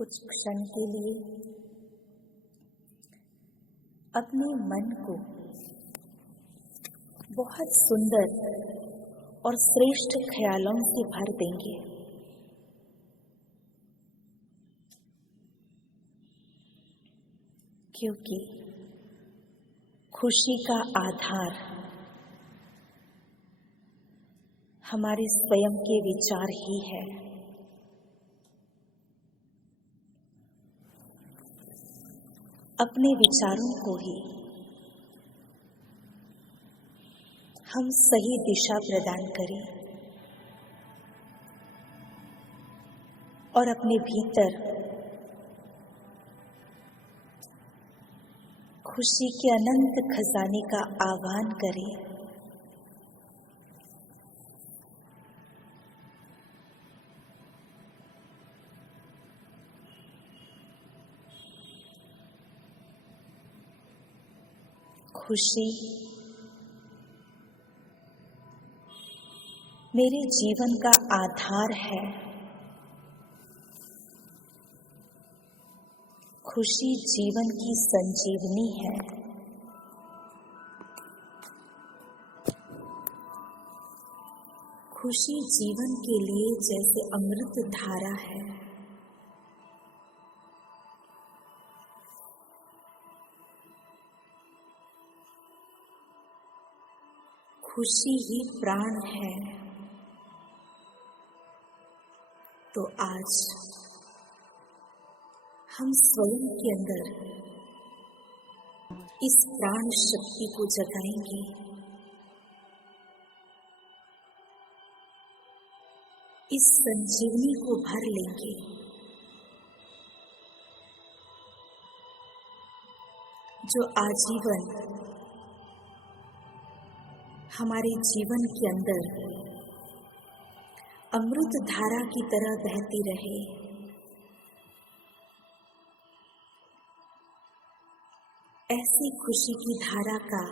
कुछ क्षण के लिए अपने मन को बहुत सुंदर और श्रेष्ठ ख्यालों से भर देंगे। क्योंकि खुशी का आधार हमारे स्वयं के विचार ही है। अपने विचारों को ही हम सही दिशा प्रदान करें और अपने भीतर खुशी के अनंत खजाने का आह्वान करें। खुशी मेरे जीवन का आधार है। खुशी जीवन की संजीवनी है। खुशी जीवन के लिए जैसे अमृत धारा है। खुशी ही प्राण है। तो आज हम स्वयं के अंदर इस प्राण शक्ति को जगाएंगे। इस संजीवनी को भर लेंगे। जो आजीवन हमारे जीवन के अंदर अमृत धारा की तरह बहती रहे। ऐसी खुशी की धारा का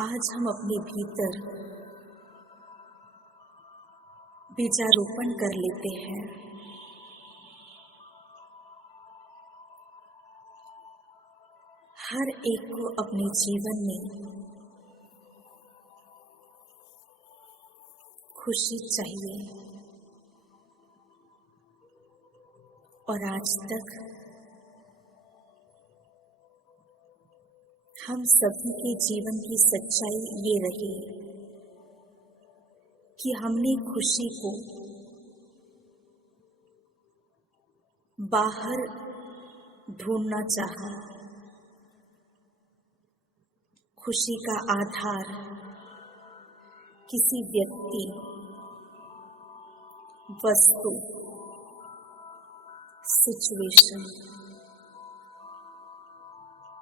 आज हम अपने भीतर बीजारोपण कर लेते हैं। हर एक को अपने जीवन में खुशी चाहिए और आज तक हम सभी के जीवन की सच्चाई ये रही कि हमने खुशी को बाहर ढूंढना चाहा। खुशी का आधार किसी व्यक्ति, वस्तु, सिचुएशन,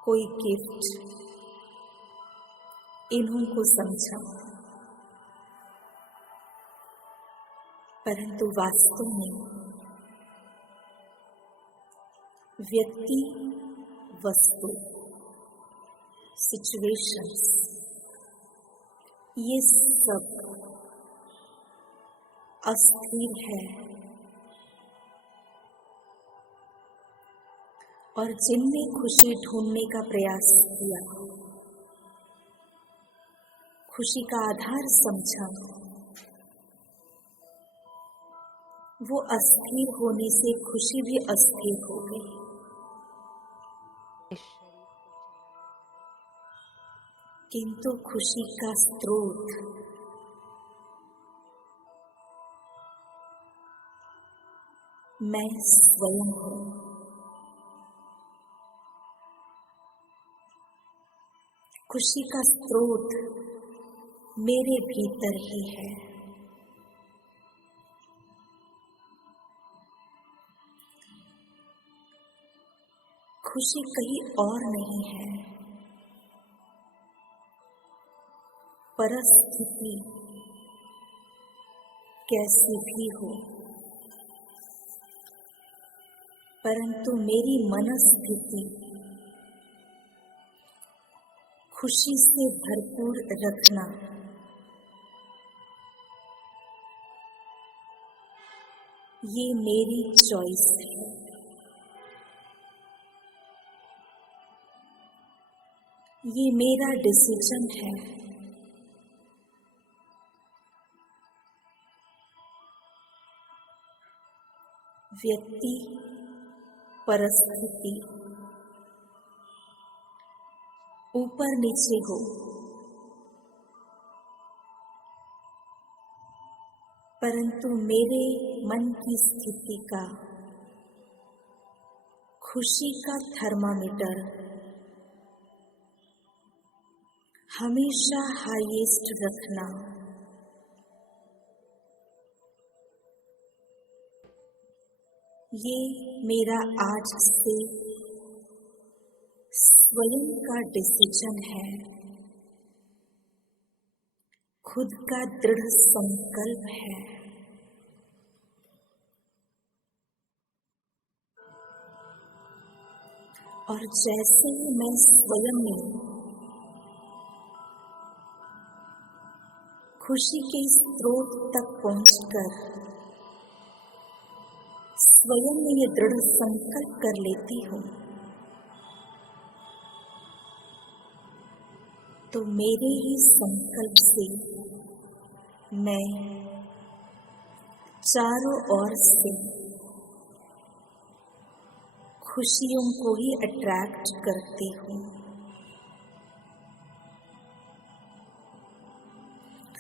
कोई गिफ्ट, इन्हों को समझा। परंतु वास्तव में व्यक्ति, वस्तु, सिचुएशंस, ये सब अस्थिर है और जिनमें खुशी ढूंढने का प्रयास किया, खुशी का आधार समझा, वो अस्थिर होने से खुशी भी अस्थिर हो गई। किंतु खुशी का स्रोत मैं स्वयं हूँ। खुशी का स्रोत मेरे भीतर ही है। खुशी कहीं और नहीं है। परिस्थिति कैसी भी हो, परंतु मेरी मनस्थिति खुशी से भरपूर रखना ये मेरी चॉइस है। ये मेरा डिसीजन है। व्यक्ति, परिस्थिति ऊपर नीचे हो, परंतु मेरे मन की स्थिति का, खुशी का थर्मामीटर हमेशा हाईएस्ट रखना, ये मेरा आज से स्वयं का डिसीजन है। खुद का दृढ़ संकल्प है। और जैसे ही मैं स्वयं में खुशी के स्रोत तक पहुंचकर स्वयं में ये दृढ़ संकल्प कर लेती हूँ, तो मेरे ही संकल्प से मैं चारों ओर से खुशियों को ही अट्रैक्ट करती हूँ।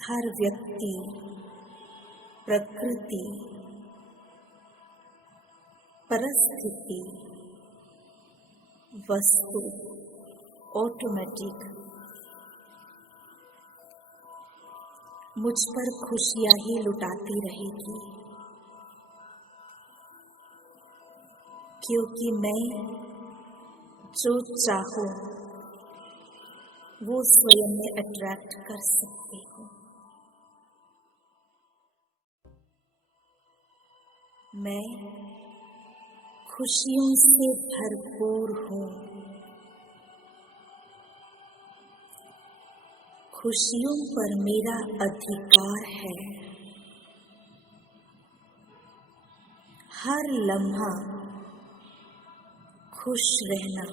हर व्यक्ति, प्रकृति, परिस्थिति, वस्तु ऑटोमेटिक मुझ पर खुशियाँ ही लुटाती रहेगी, क्योंकि मैं जो चाहूँ वो स्वयं में अट्रैक्ट कर सकती हूँ। मैं खुशियों से भरपूर हूँ। खुशियों पर मेरा अधिकार है। हर लम्हा खुश रहना,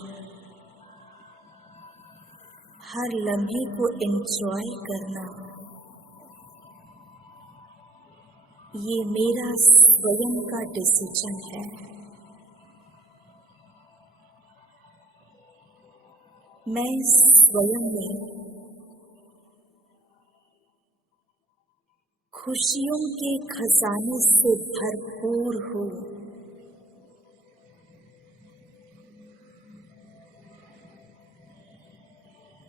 हर लम्हे को एंजॉय करना, ये मेरा स्वयं का डिसीजन है। मैं स्वयं में खुशियों के खजाने से भरपूर हूँ।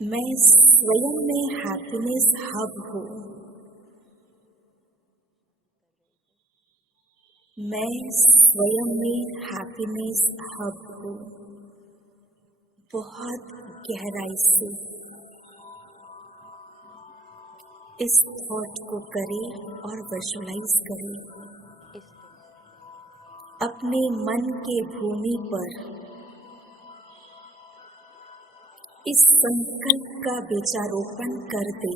मैं स्वयं में हैप्पीनेस हब हूँ। मैं स्वयं में हैप्पीनेस हब हूँ। बहुत गहराई से इस थॉट को करें और विजुअलाइज करें। अपने मन के भूमि पर इस संकल्प का बीजारोपण कर दे।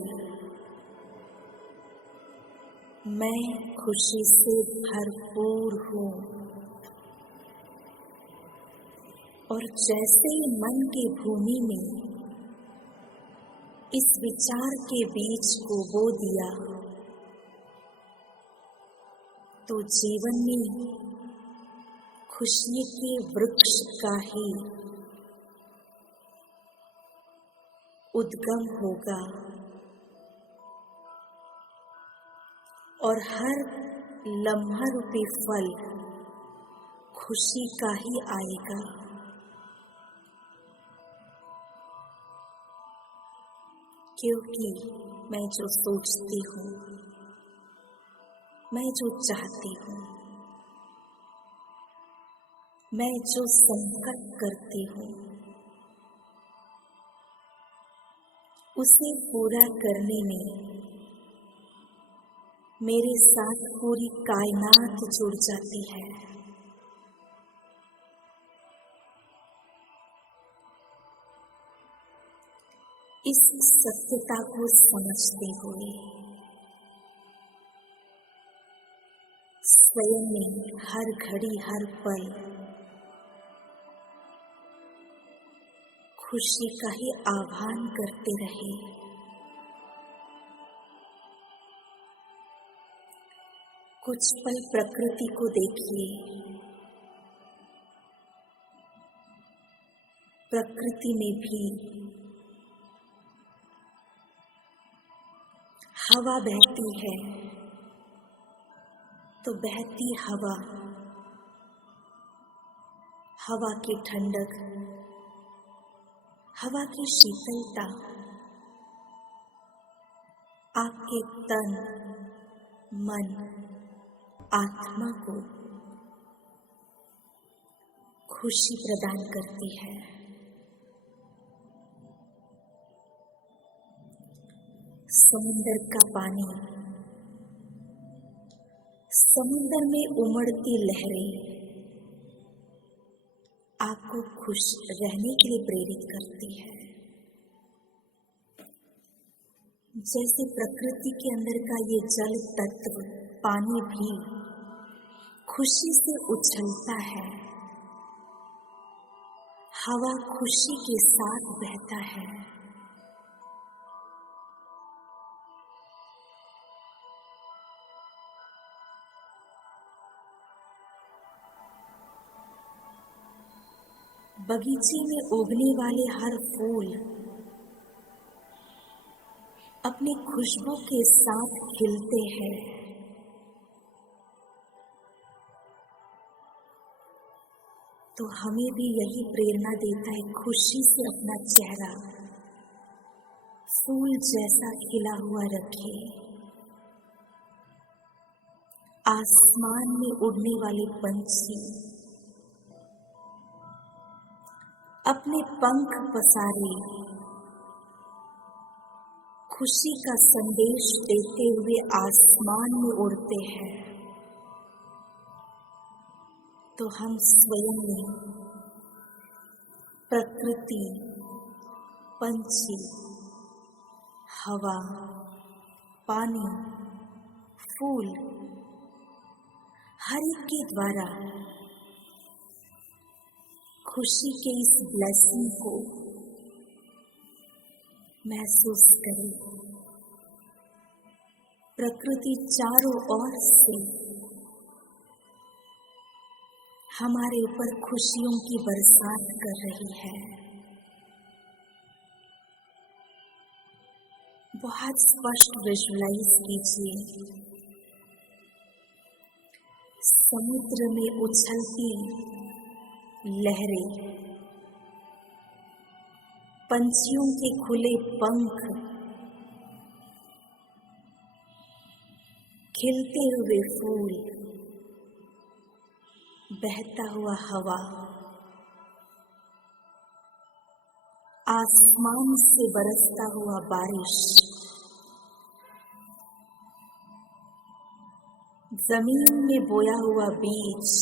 मैं खुशी से भरपूर हूँ। और जैसे ही मन की भूमि में इस विचार के बीज को बो दिया, तो जीवन में खुशी के वृक्ष का ही उद्गम होगा और हर लम्हा रूपी फल खुशी का ही आएगा। क्योंकि मैं जो सोचती हूँ, मैं जो चाहती हूँ, मैं जो संकल्प करती हूँ, उसे पूरा करने में मेरे साथ पूरी कायनात जुड़ जाती है। इस सत्यता को समझते हुए स्वयं में हर घड़ी हर पल खुशी का ही आह्वान करते रहे। कुछ पल प्रकृति को देखिए। प्रकृति में भी हवा बहती है तो बहती हवा की ठंडक, हवा की शीतलता आपके तन, मन, आत्मा को खुशी प्रदान करती है। समुंदर का पानी, समुंदर में उमड़ती लहरें आपको खुश रहने के लिए प्रेरित करती है। जैसे प्रकृति के अंदर का ये जल तत्व पानी भी खुशी से उछलता है, हवा खुशी के साथ बहता है। बगीचे में उगने वाले हर फूल अपनी खुशबू के साथ खिलते हैं। तो हमें भी यही प्रेरणा देता है, खुशी से अपना चेहरा फूल जैसा खिला हुआ रखे। आसमान में उड़ने वाले पंछी अपने पंख पसारे खुशी का संदेश देते हुए आसमान में उड़ते हैं। तो हम स्वयं में प्रकृति, पंछी, हवा, पानी, फूल हर एक के द्वारा खुशी के इस ब्लेसिंग को महसूस करें। प्रकृति चारों ओर से हमारे ऊपर खुशियों की बरसात कर रही है। बहुत स्पष्ट विजुअलाइज कीजिए, समुद्र में उछलती लहरें, पंछियों के खुले पंख, खिलते हुए फूल, बहता हुआ हवा, आसमान से बरसता हुआ बारिश, जमीन में बोया हुआ बीज,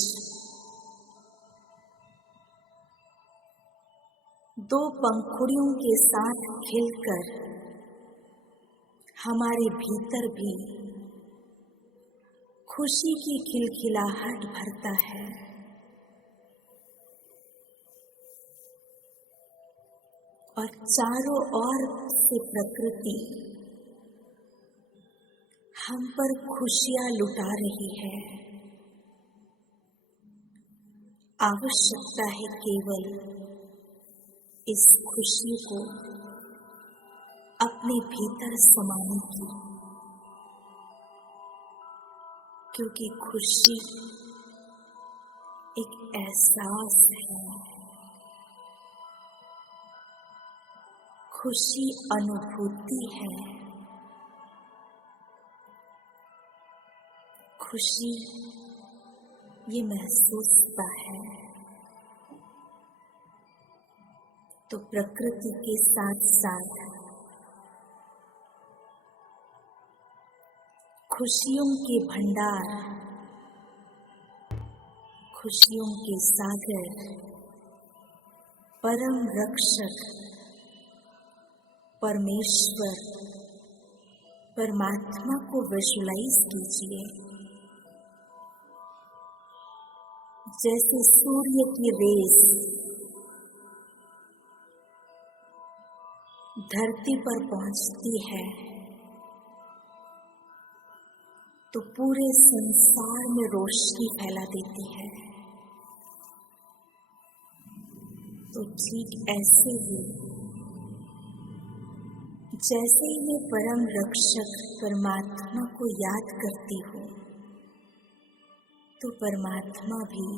दो पंखुड़ियों के साथ खिलकर हमारे भीतर भी खुशी की खिलखिलाहट भरता है। और चारों ओर से प्रकृति हम पर खुशियां लुटा रही है। आवश्यकता है केवल इस खुशी को अपने भीतर समाने की, क्योंकि खुशी एक एहसास है, खुशी अनुभूति है, खुशी ये महसूसता है। तो प्रकृति के साथ साथ खुशियों के भंडार, खुशियों के सागर, परम रक्षक परमेश्वर परमात्मा को विजुअलाइज कीजिए। जैसे सूर्य की रेस धरती पर पहुंचती है तो पूरे संसार में रोशनी फैला देती है, तो ठीक ऐसे ही जैसे ही मैं परम रक्षक परमात्मा को याद करती हूँ, तो परमात्मा भी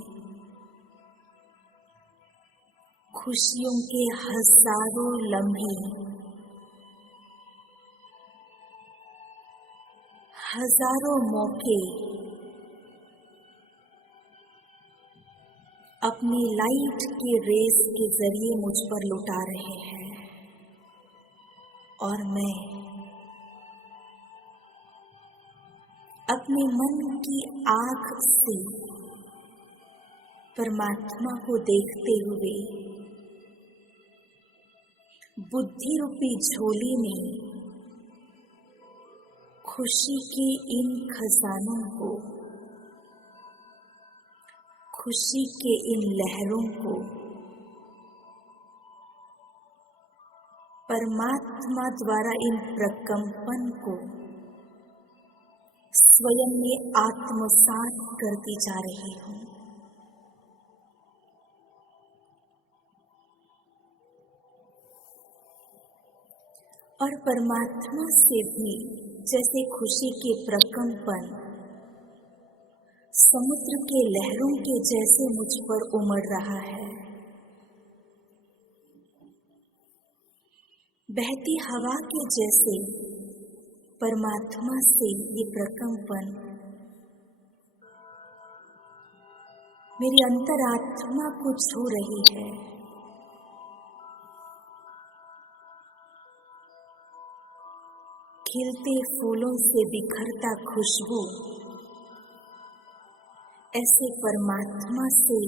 खुशियों के हजारों लम्हे, हजारों मौके अपनी लाइट के रेस के जरिए मुझ पर लुटा रहे हैं, और मैं अपने मन की आँख से परमात्मा को देखते हुए बुद्धि रूपी झोली में खुशी के इन खजानों को, खुशी के इन लहरों को परमात्मा द्वारा इन प्रकंपन को स्वयं में आत्मसात करती जा रही हूँ। और परमात्मा से भी जैसे खुशी के प्रकंपन समुद्र के लहरों के जैसे मुझ पर उमड़ रहा है, बहती हवा के जैसे परमात्मा से ये प्रकंपन मेरी अंतरात्मा को छू रही है। खिलते फूलों से बिखरता खुशबू ऐसे परमात्मा से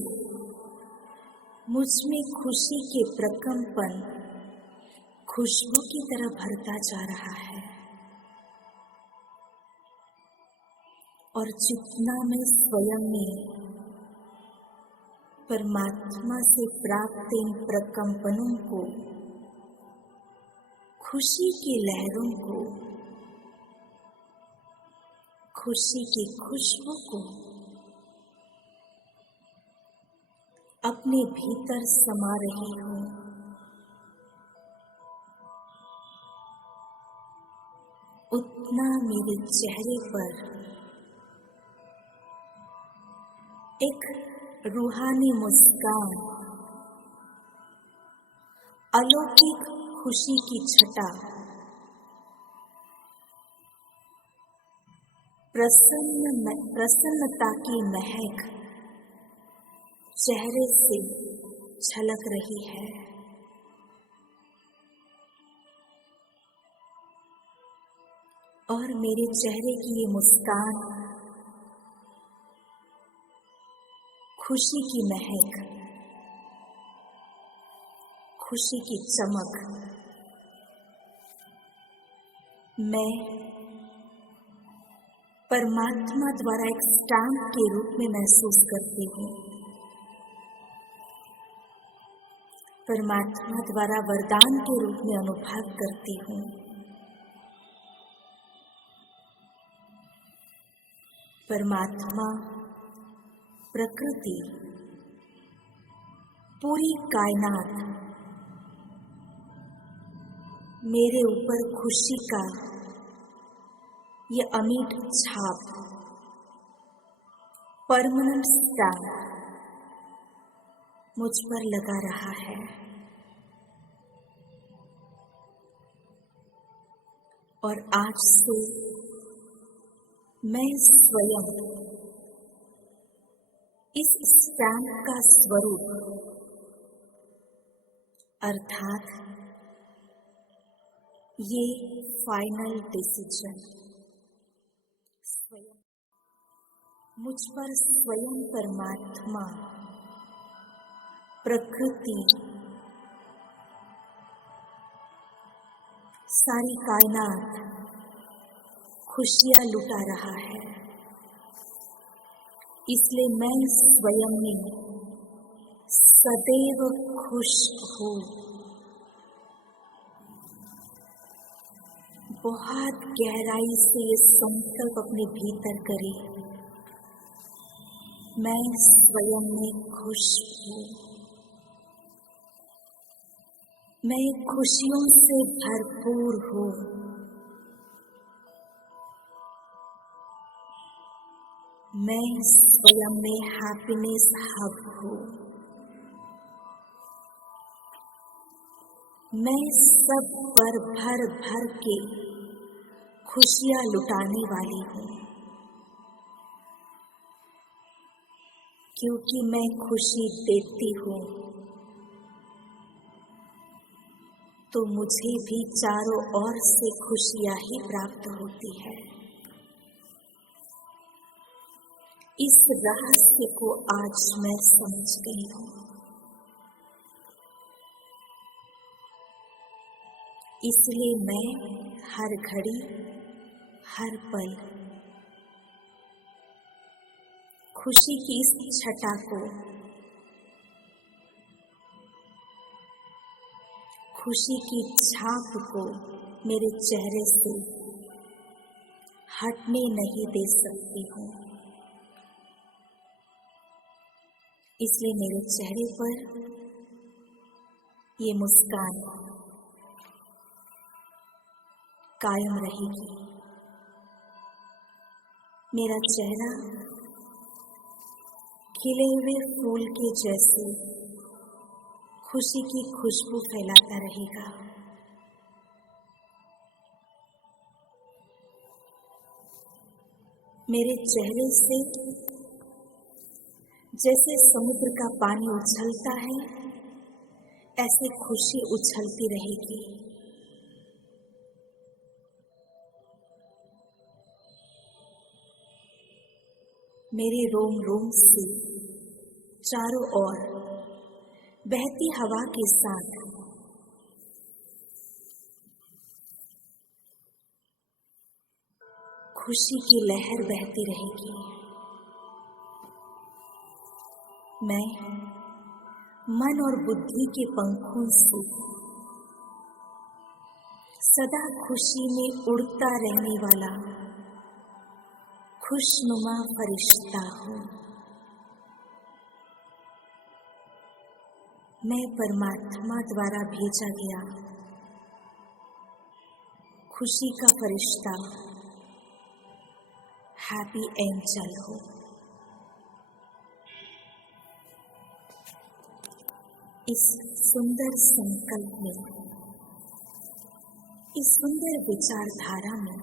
मुझ में खुशी के प्रकंपन खुशबू की तरह भरता जा रहा है। और जितना मैं स्वयं में परमात्मा से प्राप्त इन प्रकंपनों को, खुशी की लहरों को, खुशी की खुशबू को अपने भीतर समा रही हूँ, उतना मेरे चेहरे पर एक रूहानी मुस्कान, अलौकिक खुशी की छटा, प्रसन्नता की महक चेहरे से झलक रही है। और मेरे चेहरे की ये मुस्कान, खुशी की महक, खुशी की चमक मैं परमात्मा द्वारा एक स्टैम्प के रूप में महसूस करती हूँ, परमात्मा द्वारा वरदान के रूप में अनुभव करती हूँ। परमात्मा, प्रकृति, पूरी कायनात मेरे ऊपर खुशी का ये अमिट छाप, परमानेंट स्टैम्प मुझ पर लगा रहा है। और आज से मैं स्वयं इस स्टैम्प का स्वरूप अर्थात ये फाइनल डिसीजन स्वयं मुझ पर स्वयं परमात्मा, प्रकृति, सारी कायनात खुशियां लुटा रहा है। इसलिए मैं स्वयं में सदैव खुश हूँ। बहुत गहराई से ये संकल्प अपने भीतर करें, मैं स्वयं में खुश हूँ। मैं खुशियों से भरपूर हूँ। मैं स्वयं में हैप्पीनेस हब हूँ। मैं सब पर भर भर के खुशियाँ लुटाने वाली हूँ, क्योंकि मैं खुशी देती हूँ तो मुझे भी चारों ओर से खुशियाँ ही प्राप्त होती है। इस रहस्य को आज मैं समझ गई हूँ। इसलिए मैं हर घड़ी हर पल खुशी की इस छटा को, खुशी की छाप को मेरे चेहरे से हटने नहीं दे सकती हूँ। इसलिए मेरे चेहरे पर ये मुस्कान कायम रहेगी। मेरा चेहरा खिले हुए फूल के जैसे खुशी की खुशबू फैलाता रहेगा। मेरे चेहरे से जैसे समुद्र का पानी उछलता है, ऐसे खुशी उछलती रहेगी। मेरे रोम रोम से चारों ओर बहती हवा के साथ खुशी की लहर बहती रहेगी। मैं मन और बुद्धि के पंखों से सदा खुशी में उड़ता रहने वाला खुशनुमा फरिश्ता हूँ। मैं परमात्मा द्वारा भेजा गया खुशी का फरिश्ता, हैप्पी एंजल हूँ। इस सुंदर संकल्प में, इस सुंदर विचारधारा में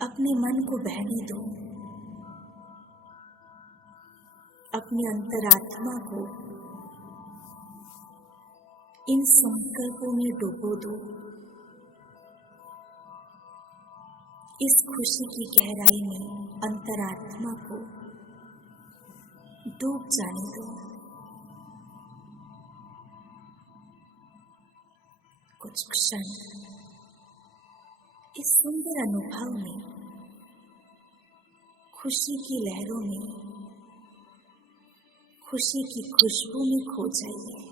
अपने मन को बहने दो, अपनी अंतरात्मा को इन संकल्पों में डुबो दो। इस खुशी की गहराई में अंतरात्मा को डूब जाने दो। कुछ क्षण इस सुंदर अनुभव में, खुशी की लहरों में, खुशी की खुशबू में खो जाइए।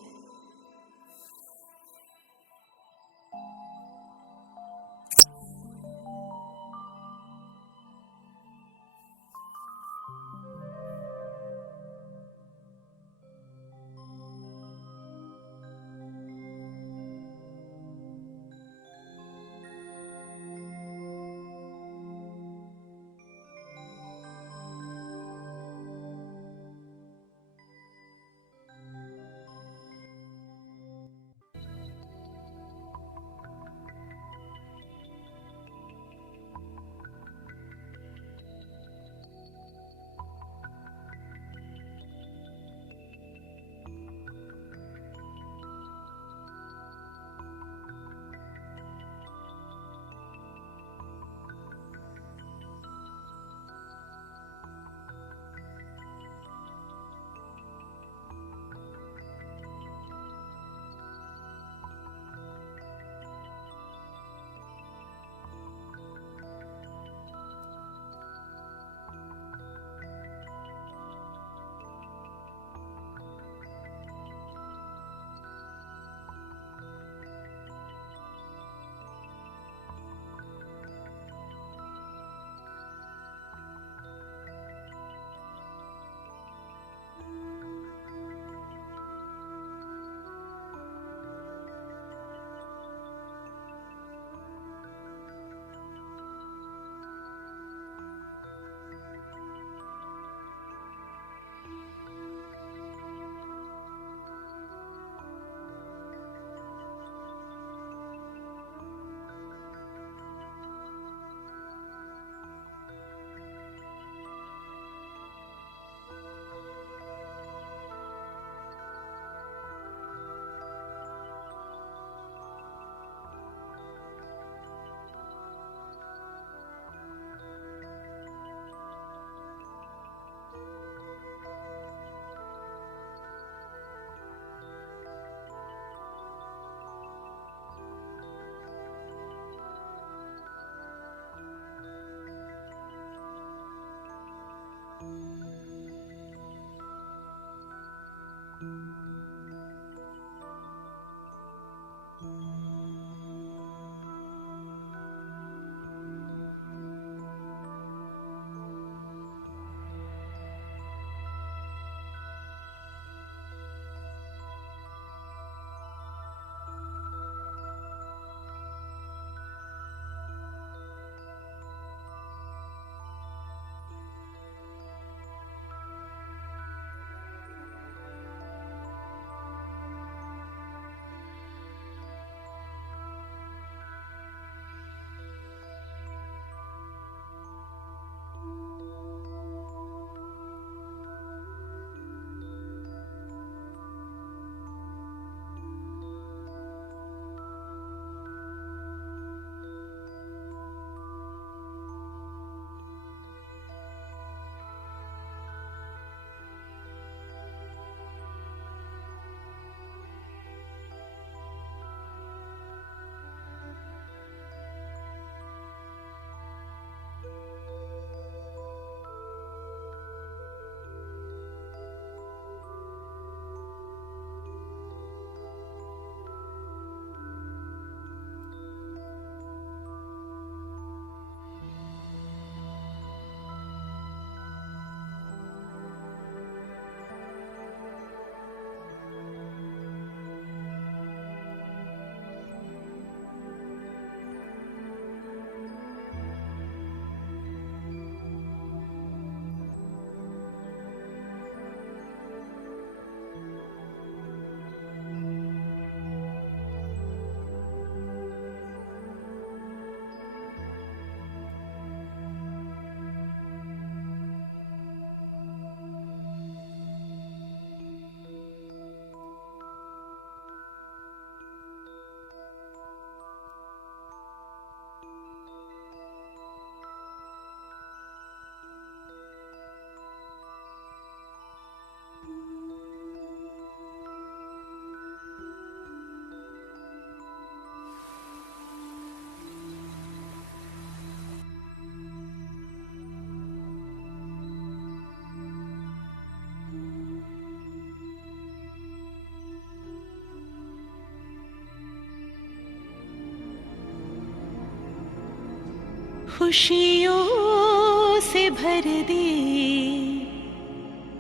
खुशियों से भर दे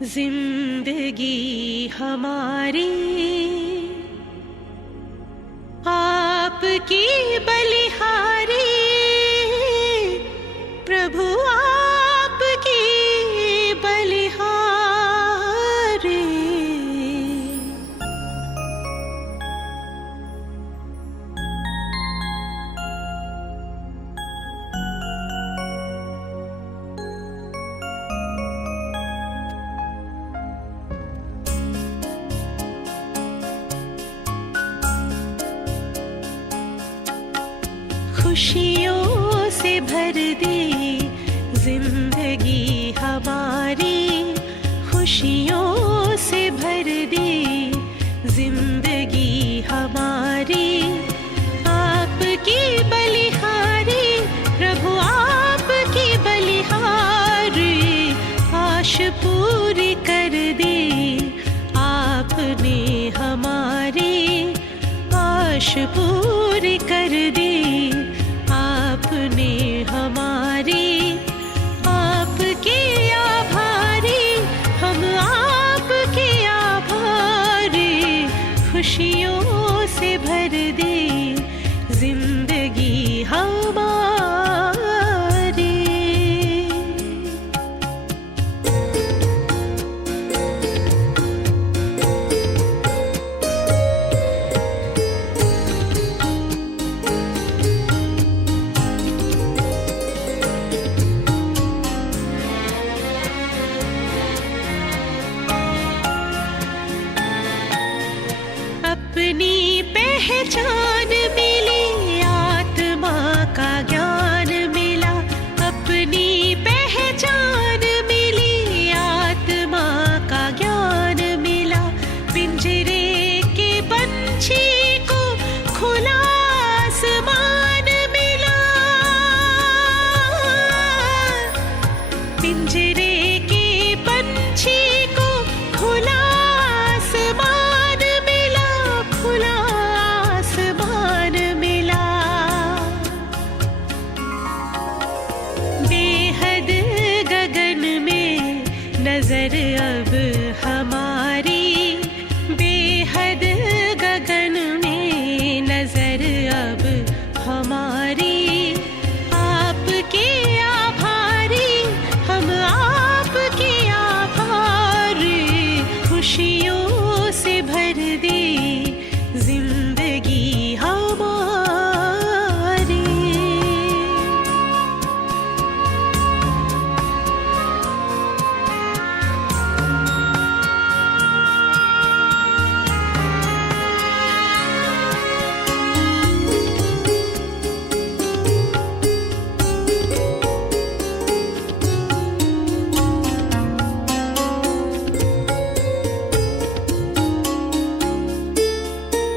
जिंदगी हमारी, आपकी बलिहारी प्रभु, आपकी बलिहारी। खुशियों से भर दे जिंदगी हमारी, खुशियों से भर दे जिंदगी हमारी, आपकी बलिहारी प्रभु, आपकी बलिहारी। आश पूरी कर दे आपने हमारी, आश पूरी कर दे आपने हमारी, आपके आभारी हम, आपके आभारी। खुशियों से भर दे जिंदगी हमारी। अपनी पहचान मिली, आत्मा का ज्ञान मिला, अपनी पहचान मिली, आत्मा का ज्ञान मिला। पिंजरे के पंछी को खुला आसमान मिला, पिंजरे के पंछी को खुला आसमान मिला, खुला आसमान मिला। बेहद गगन में नजर अब हमारी, बेहद गगन में नजर अब हमारी, आपके आभारी हम, आपके आभारी। खुशियों से भर दे जिंदगी हमारी।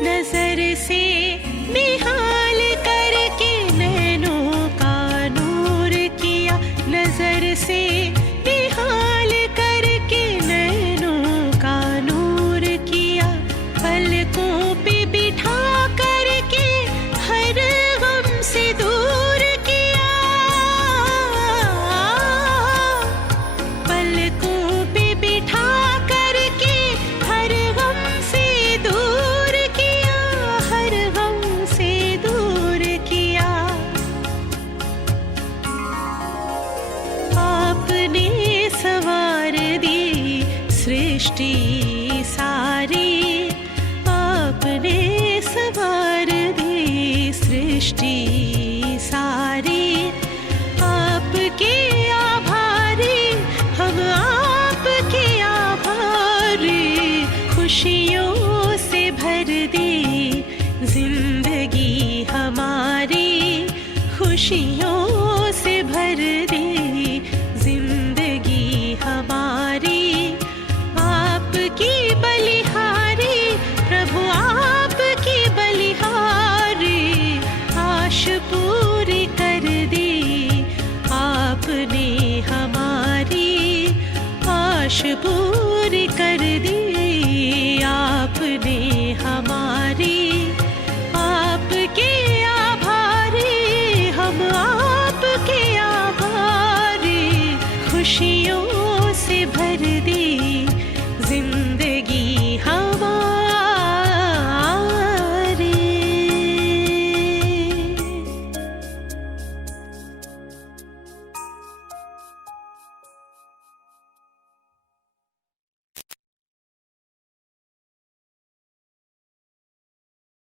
नजर से निहाल करके नैनों का नूर किया, नजर से निहाल करके नैनों का नूर किया। पलकों पे बिठा करके हर गम से दूर किया, पलकों पे बिठा करके हर गम से दूर किया, हर गम से दूर किया। आपने सवार दी सृष्टि सारी, आपने सवार दी सृष्टि सारी। आपके आभारी हम, आपके आभारी। खुशियों से भर दे जिंदगी हमारी, खुशियों से भर दे जिंदगी हमारी। आपकी बलिहारी प्रभु, आपकी बलिहारी। आश पूरी कर दी आपने हमारी, आश पूरी कर दी आपने हमारी।